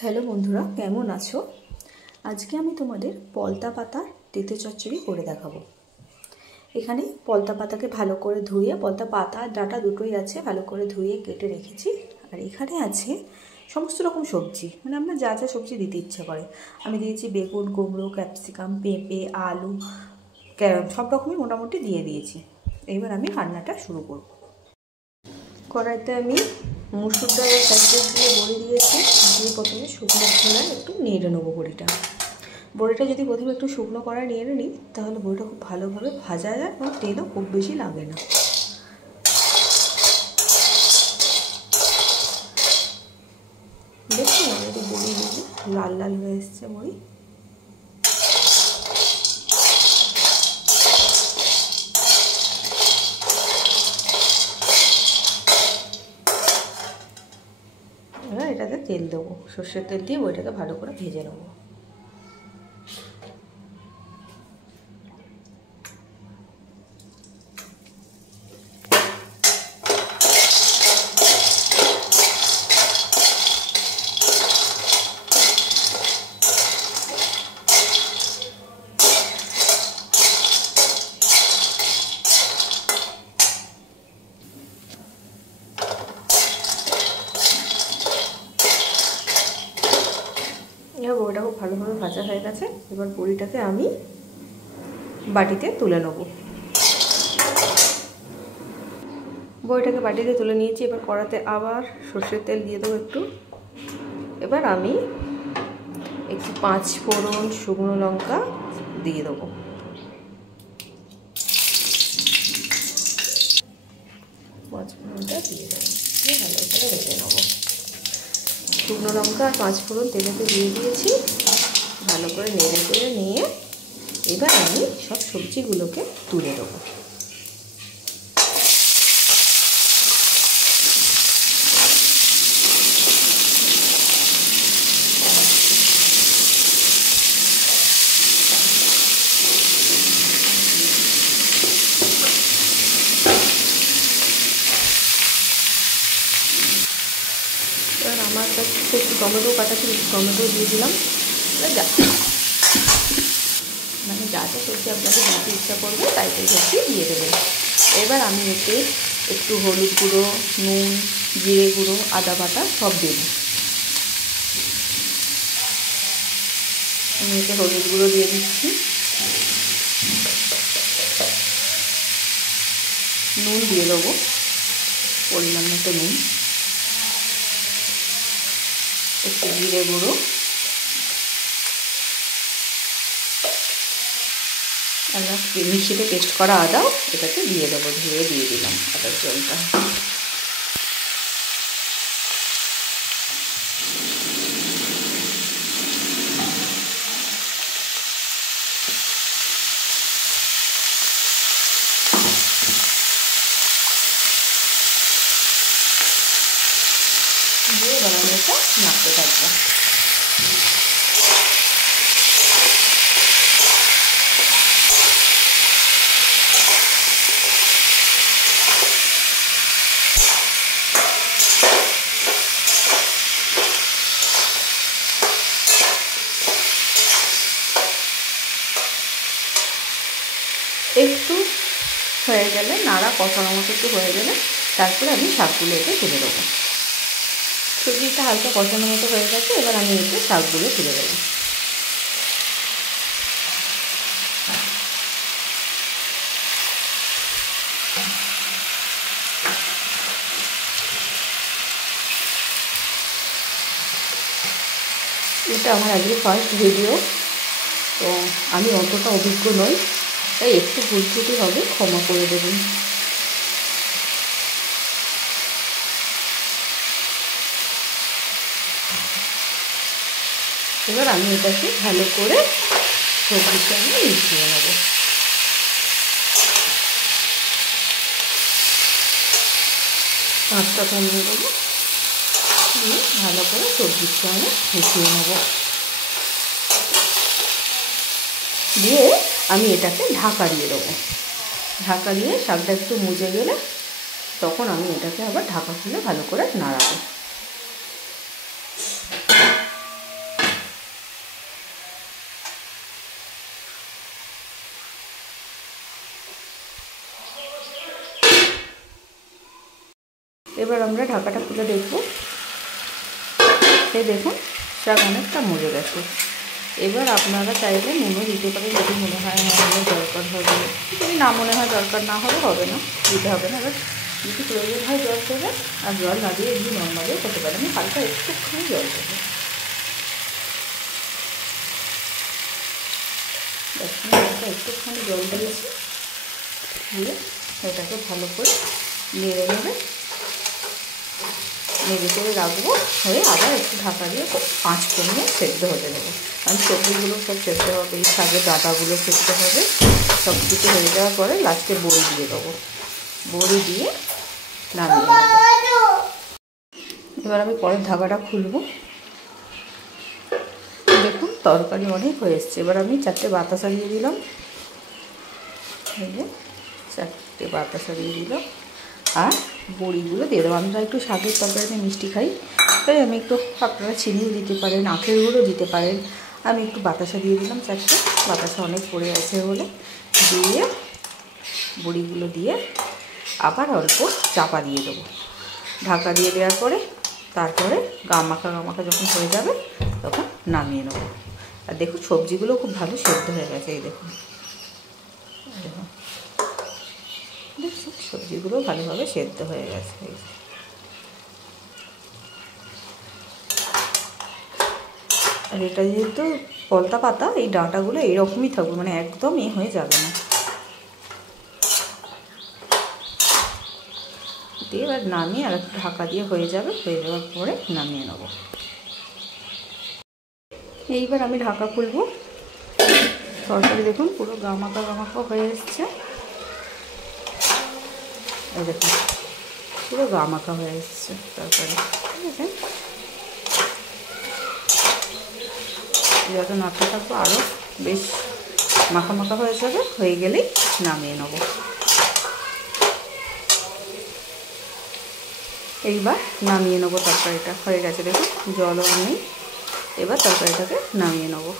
Hello বন্ধুরা, কেমন আছো? আজকে আমি তোমাদের পলতা পাতার তেঁতে চচ্চড়ি করে দেখাবো। এখানে পলতা পাতাকে ভালো করে ধুয়ে, পলতা পাতা আর ডাঁটা দুটোই আছে, ভালো করে ধুয়ে কেটে রেখেছি। আর এখানে আছে সমস্ত রকম সবজি, মানে আমরা যা যা সবজি দিতে ইচ্ছে করে। আমি দিয়েছি বেগুন, কুমড়ো, ক্যাপসিকাম, পেঁপে, আলু, সব রকমই মোটামুটি দিয়ে দিয়েছি। এবার আমি রান্নাটা শুরু করব। কড়াইতে আমি মুসুর ডালের প্যাকেট দিয়ে বড়ি দিয়েছি, দিয়ে প্রথমে শুকনো খোলায় একটু নেড়ে নেবো বড়িটা। বড়িটা যদি প্রথমে একটু শুকনো কড়ায় নেড়ে নিই তাহলে বড়িটা খুব ভালোভাবে ভাজা যায় এবং তেলও খুব বেশি লাগে না। দেখুন অলরেডি বড়ি লাল লাল হয়ে এসছে বড়ি। এবার এটাতে তেল দেবো, সর্ষের তেল দিয়ে বড়িটাকে ভালো করে ভেজে নেবো। এবার বড়িটা খুব ভালোভাবে ভাজা হয়ে গেছে। এবার বড়িটাকে আমি বাটিতে তুলে নেব। বড়িটাকে বাটিতে তুলে নিয়েছি। এবার কড়াতে আবার সর্ষের তেল দিয়ে দেবো একটু। এবার আমি একটু 5 ফোড়ন, শুকনো লঙ্কা দিয়ে দেবো। পাঁচফোড়নটা দিয়ে দেবো, দিয়ে ভালো করে ভেজে নেবো। শুকনো লঙ্কা আর 5 ফোড়ন তেলেতে দিয়ে দিয়েছি, ভালো করে নেড়ে চেড়ে নিয়ে এবার আমি সব সবজিগুলোকে তুলে দেবো। এবার আমার কাছে একটু টমেটো কাটা ছিল, টমেটো দিয়ে দিলাম। মানে যা যা সবজি আপনাদের দিতে ইচ্ছা করবে তাই তাই সবজি দিয়ে দেবেন। এবার আমি এতে একটু হলুদ গুঁড়ো, নুন, জিরে গুঁড়ো, আদা বাটা সব দেব। আমি এতে হলুদ গুঁড়ো দিয়ে দিচ্ছি, নুন দিয়ে দেবো পরিমাণ মতো নুন, একটু জিরে গুঁড়ো, আর মিক্সিতে পেস্ট করা আদাও এটাতে দিয়ে দেবো, ধুয়ে দিয়ে দিলাম আদার জলটা। দিয়ে এবার আমি এটা নাড়তে থাকবো। একটু হয়ে গেলে, নাড়া কষানো মতো একটু হয়ে গেলে তারপরে আমি শাকগুলো এতে তুলে দেবো। সবজিটা হালকা কষানো মতো হয়ে গেছে, এবার আমি এতে শাকগুলো তুলে দেবো। এটা আমার আজকে ফার্স্ট ভিডিও, তো আমি অতটা অভিজ্ঞ নই, তাই একটু ভুল ত্রুটি হবে, ক্ষমা করে দেবেন। এবার আমি এটাকে ভালো করে সবজির সঙ্গে মিশিয়ে নেব। আঁচটা কমিয়ে দেবো, দিয়ে ভালো করে সবজির সঙ্গে মিশিয়ে নেব। দিয়ে আমি এটাকে ঢাকা দিয়ে দেবো। ঢাকা দিয়ে শাকটা একটু মুজে গেলে তখন আমি এটাকে আবার ঢাকা খুলে ভালো করে নাড়াবো। এবার আমরা ঢাকাটা খুলে দেখব। এই দেখুন শাক অনেকটা মরে গেছে। এবার আপনারা চাইলে নুনও দিতে পারেন, যদি মনে হয় নুনের দরকার হবে। যদি না মনে হয় দরকার না হলে হবে না, দিতে হবে না। এবার যদি প্রয়োজন হয় জল দেবে, আর জল না দিয়ে এমনি নর্মালিও করতে পারেন। আমি হালকা একটুখানি জল দেবো, হালকা একটুখানি জল দিয়েছি। দিয়ে এটাকে ভালো করে নেড়ে চেড়ে রাখবো। হয়ে আবার একটু ঢাকা দিয়ে 5 মিনিট সেদ্ধ হতে দেবো। কারণ সবজিগুলো সব সেদ্ধ হবে, এই শাকের ডাঁটাগুলো সেদ্ধ হবে। সব কিছু হয়ে যাওয়ার পরে লাস্টে বড়ি দিয়ে দেবো। বড়ি দিয়ে নামিয়ে দেবো। এবার আমি পরের ঢাকাটা খুলবো। দেখুন তরকারি অনেক হয়ে এসছে। এবার আমি 4টে বাতাসা দিয়ে দিলাম। এই যে 4টে বাতাসা দিয়ে দিলাম, আর বড়িগুলো দিয়ে দেবো। আমরা একটু শাকের তরকারিতে মিষ্টি খাই, তাই আমি একটু, আপনারা চিনিও দিতে পারেন, আখের গুঁড়ো দিতে পারেন। আমি একটু বাতাসা দিয়ে দিলাম 4টে। বাতাসা অনেক পড়ে আছে বলে দিয়ে বড়িগুলো দিয়ে আবার অল্প চাপা দিয়ে দেবো। ঢাকা দিয়ে দেওয়ার পরে তারপরে গামাখা যখন হয়ে যাবে তখন নামিয়ে নেবো। আর দেখুন সবজিগুলো খুব ভালো সেদ্ধ হয়ে গেছে। এই দেখুন সবজিগুলো ভালোভাবে সেদ্ধ হয়ে গেছে। আর এটা যেহেতু পলতা পাতা, এই ডাঁটাগুলো এইরকমই থাকবে, মানে একদম হয়ে যাবে না। দিয়ে এবার নামিয়ে আর একটু ঢাকা দিয়ে হয়ে যাবে। হয়ে যাওয়ার পরে নামিয়ে নেব। এইবার আমি ঢাকা খুলবো। তরকারি দেখুন পুরো গামাকা হয়ে এসছে। এই দেখুন পুরো গামাকা হয়ে এসছে তরকারি, ঠিক আছে। যত নাড়তে থাকবো আরও বেশ মাখা হয়ে যাবে। হয়ে গেলেই নামিয়ে নেব। এইবার নামিয়ে নেবো তরকারিটা। হয়ে গেছে দেখুন, জলও নেই। এবার তরকারিটাকে নামিয়ে নেবো।